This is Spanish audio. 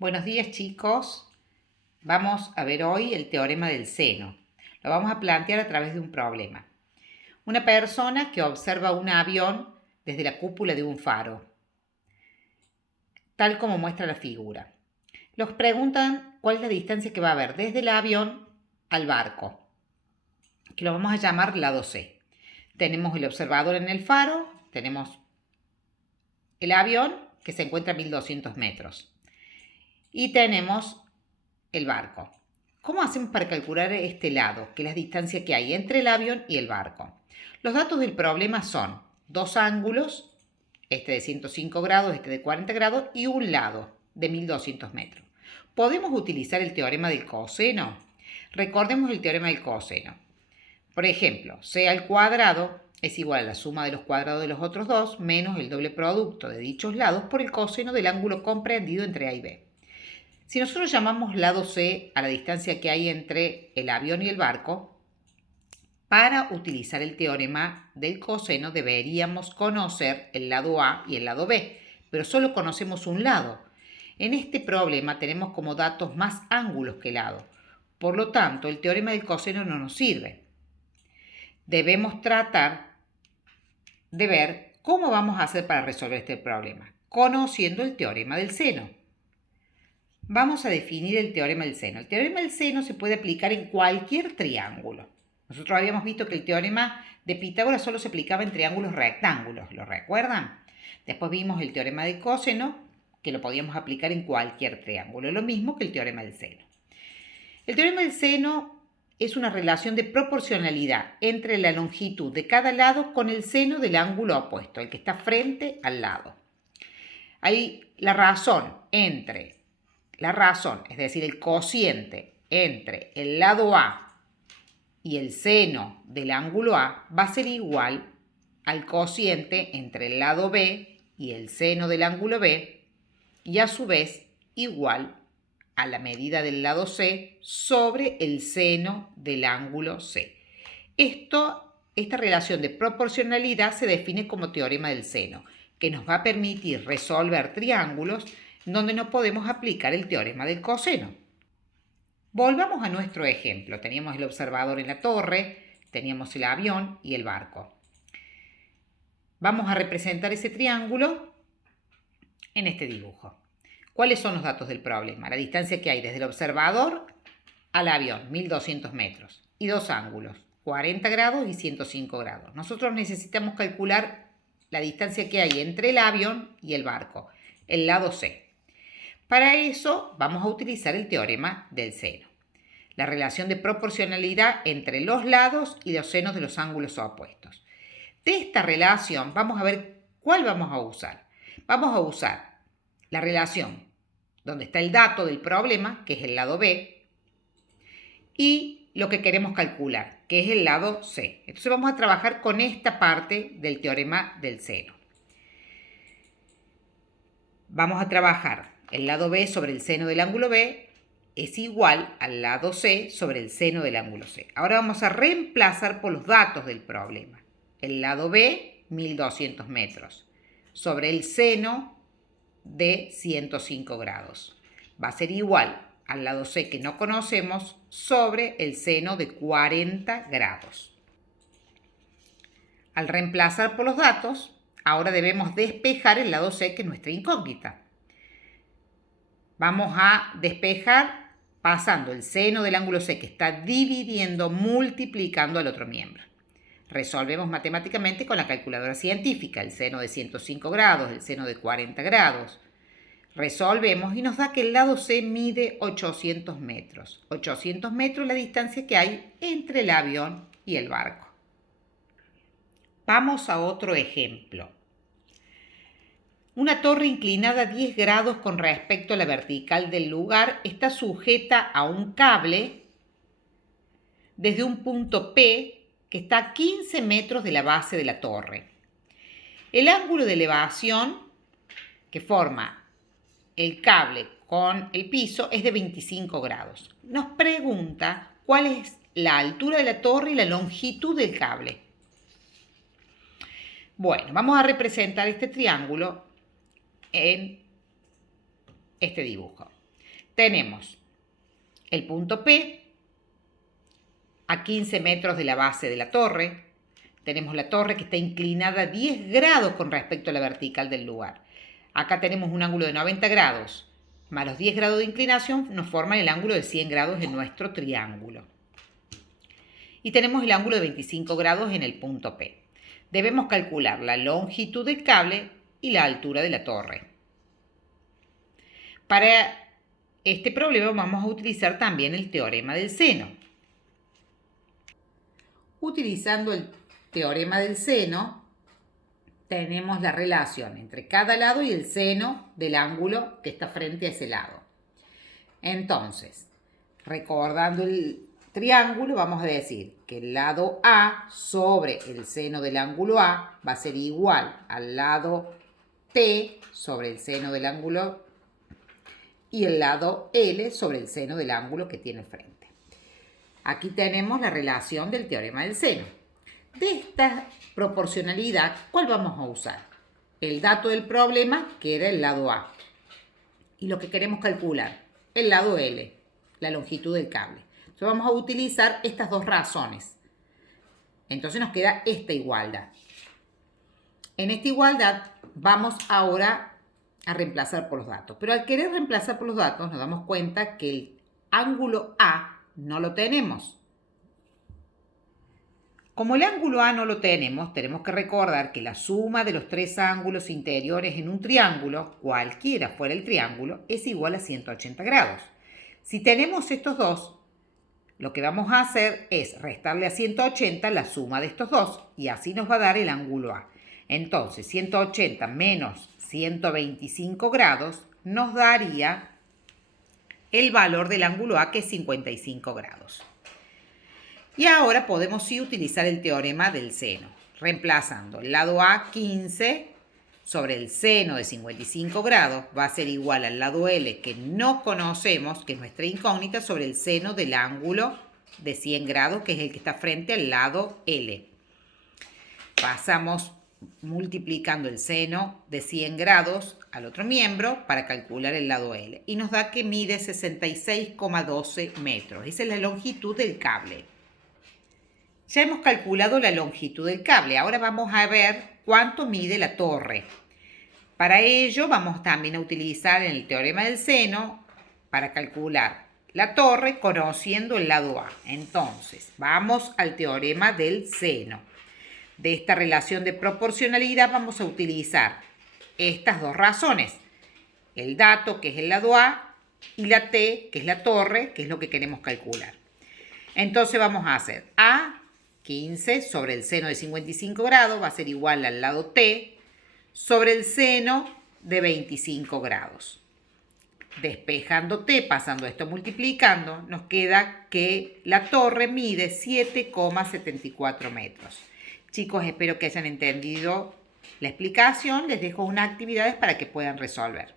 Buenos días, chicos. Vamos a ver hoy el teorema del seno. Lo vamos a plantear a través de un problema. Una persona que observa un avión desde la cúpula de un faro, tal como muestra la figura. Los preguntan cuál es la distancia que va a haber desde el avión al barco, que lo vamos a llamar lado C. Tenemos el observador en el faro, tenemos el avión que se encuentra a 1200 metros y tenemos el barco. ¿Cómo hacemos para calcular este lado, que es la distancia que hay entre el avión y el barco? Los datos del problema son dos ángulos, este de 105 grados, este de 40 grados, y un lado de 1200 metros. ¿Podemos utilizar el teorema del coseno? Recordemos el teorema del coseno. Por ejemplo, c al cuadrado es igual a la suma de los cuadrados de los otros dos menos el doble producto de dichos lados por el coseno del ángulo comprendido entre A y B. Si nosotros llamamos lado C a la distancia que hay entre el avión y el barco, para utilizar el teorema del coseno deberíamos conocer el lado A y el lado B, pero solo conocemos un lado. En este problema tenemos como datos más ángulos que lado. Por lo tanto, el teorema del coseno no nos sirve. Debemos tratar de ver cómo vamos a hacer para resolver este problema, conociendo el teorema del seno. Vamos a definir el teorema del seno. El teorema del seno se puede aplicar en cualquier triángulo. Nosotros habíamos visto que el teorema de Pitágoras solo se aplicaba en triángulos rectángulos, ¿lo recuerdan? Después vimos el teorema del coseno, que lo podíamos aplicar en cualquier triángulo, lo mismo que el teorema del seno. El teorema del seno es una relación de proporcionalidad entre la longitud de cada lado con el seno del ángulo opuesto, el que está frente al lado. Ahí la razón, es decir, el cociente entre el lado A y el seno del ángulo A va a ser igual al cociente entre el lado B y el seno del ángulo B y a su vez igual a la medida del lado C sobre el seno del ángulo C. Esta relación de proporcionalidad se define como teorema del seno, que nos va a permitir resolver triángulos donde no podemos aplicar el teorema del coseno. Volvamos a nuestro ejemplo. Teníamos el observador en la torre, teníamos el avión y el barco. Vamos a representar ese triángulo en este dibujo. ¿Cuáles son los datos del problema? La distancia que hay desde el observador al avión, 1200 metros, y dos ángulos, 40 grados y 105 grados. Nosotros necesitamos calcular la distancia que hay entre el avión y el barco, el lado C. Para eso vamos a utilizar el teorema del seno, la relación de proporcionalidad entre los lados y los senos de los ángulos opuestos. De esta relación vamos a ver cuál vamos a usar. Vamos a usar la relación donde está el dato del problema, que es el lado B, y lo que queremos calcular, que es el lado C. Entonces vamos a trabajar con esta parte del teorema del seno. Vamos a trabajar el lado B sobre el seno del ángulo B es igual al lado C sobre el seno del ángulo C. Ahora vamos a reemplazar por los datos del problema. El lado B, 1200 metros, sobre el seno de 105 grados. Va a ser igual al lado C que no conocemos sobre el seno de 40 grados. Al reemplazar por los datos, ahora debemos despejar el lado C, que es nuestra incógnita. Vamos a despejar pasando el seno del ángulo C, que está dividiendo, multiplicando al otro miembro. Resolvemos matemáticamente con la calculadora científica, el seno de 105 grados, el seno de 40 grados. Resolvemos y nos da que el lado C mide 800 metros. 800 metros es la distancia que hay entre el avión y el barco. Vamos a otro ejemplo. Una torre inclinada 10 grados con respecto a la vertical del lugar está sujeta a un cable desde un punto P que está a 15 metros de la base de la torre. El ángulo de elevación que forma el cable con el piso es de 25 grados. Nos pregunta cuál es la altura de la torre y la longitud del cable. Bueno, vamos a representar este triángulo en este dibujo. Tenemos el punto P a 15 metros de la base de la torre. Tenemos la torre que está inclinada 10 grados con respecto a la vertical del lugar. Acá tenemos un ángulo de 90 grados, más los 10 grados de inclinación nos forman el ángulo de 100 grados en nuestro triángulo. Y tenemos el ángulo de 25 grados en el punto P. Debemos calcular la longitud del cable y la altura de la torre. Para este problema vamos a utilizar también el teorema del seno. Utilizando el teorema del seno, tenemos la relación entre cada lado y el seno del ángulo que está frente a ese lado. Entonces, recordando el triángulo, vamos a decir que el lado A sobre el seno del ángulo A va a ser igual al lado T sobre el seno del ángulo y el lado L sobre el seno del ángulo que tiene frente. Aquí tenemos la relación del teorema del seno. De esta proporcionalidad, ¿cuál vamos a usar? El dato del problema, que era el lado A. Y lo que queremos calcular, el lado L, la longitud del cable. Entonces vamos a utilizar estas dos razones. Entonces nos queda esta igualdad. En esta igualdad vamos ahora a reemplazar por los datos. Pero al querer reemplazar por los datos nos damos cuenta que el ángulo A no lo tenemos. Como el ángulo A no lo tenemos, tenemos que recordar que la suma de los tres ángulos interiores en un triángulo, cualquiera fuera el triángulo, es igual a 180 grados. Si tenemos estos dos, lo que vamos a hacer es restarle a 180 la suma de estos dos y así nos va a dar el ángulo A. Entonces, 180 menos 125 grados nos daría el valor del ángulo A, que es 55 grados. Y ahora podemos sí utilizar el teorema del seno, reemplazando el lado A 15 sobre el seno de 55 grados va a ser igual al lado L, que no conocemos, que es nuestra incógnita, sobre el seno del ángulo de 100 grados, que es el que está frente al lado L. Pasamos multiplicando el seno de 100 grados al otro miembro para calcular el lado L. Y nos da que mide 66,12 metros. Esa es la longitud del cable. Ya hemos calculado la longitud del cable. Ahora vamos a ver cuánto mide la torre. Para ello vamos también a utilizar el teorema del seno para calcular la torre conociendo el lado A. Entonces, vamos al teorema del seno. De esta relación de proporcionalidad vamos a utilizar estas dos razones. El dato, que es el lado A, y la T, que es la torre, que es lo que queremos calcular. Entonces vamos a hacer A 15 sobre el seno de 55 grados va a ser igual al lado T sobre el seno de 25 grados. Despejando T, pasando esto multiplicando, nos queda que la torre mide 7,74 metros. Chicos, espero que hayan entendido la explicación. Les dejo unas actividades para que puedan resolver.